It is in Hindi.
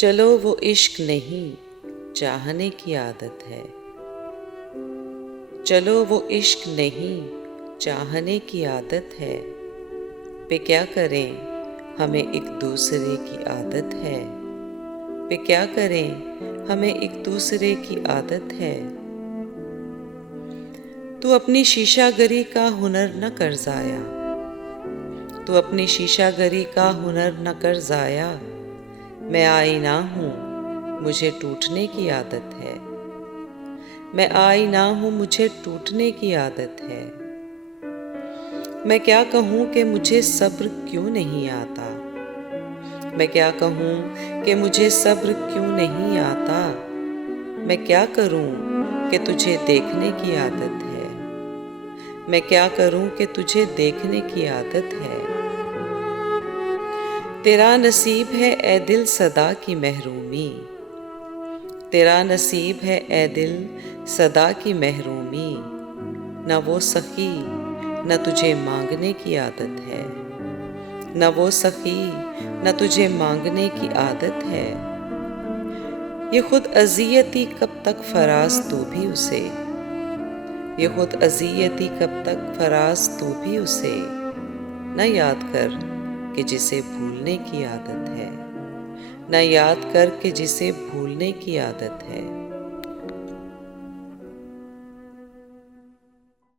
चलो वो इश्क नहीं चाहने की आदत है। चलो वो इश्क नहीं चाहने की आदत है। पे क्या करें हमें एक दूसरे की आदत है। पे क्या करें हमें एक दूसरे की आदत है। तू अपनी शीशागरी का हुनर न कर जाया। तू अपनी शीशागरी का हुनर न कर जाया। मैं आईना हूँ मुझे टूटने की आदत है। मैं आईना हूँ मुझे टूटने की आदत है। मैं क्या कहूँ कि मुझे सब्र क्यों नहीं आता। मैं क्या कहूँ कि मुझे सब्र क्यों नहीं आता। मैं क्या करूँ कि तुझे देखने की आदत है। मैं क्या करूँ कि तुझे देखने की आदत है। तेरा नसीब है ए दिल सदा की महरूमी। तेरा नसीब है ए दिल सदा की महरूमी। न वो सखी न तुझे मांगने की आदत है। न वो सखी न तुझे मांगने की आदत है। ये खुद अज़ियती कब तक फराज तू भी उसे। ये खुद अज़ियती कब तक फराज तू भी उसे। न याद कर कि जिसे भूलने की आदत है। न याद कर कि जिसे भूलने की आदत है।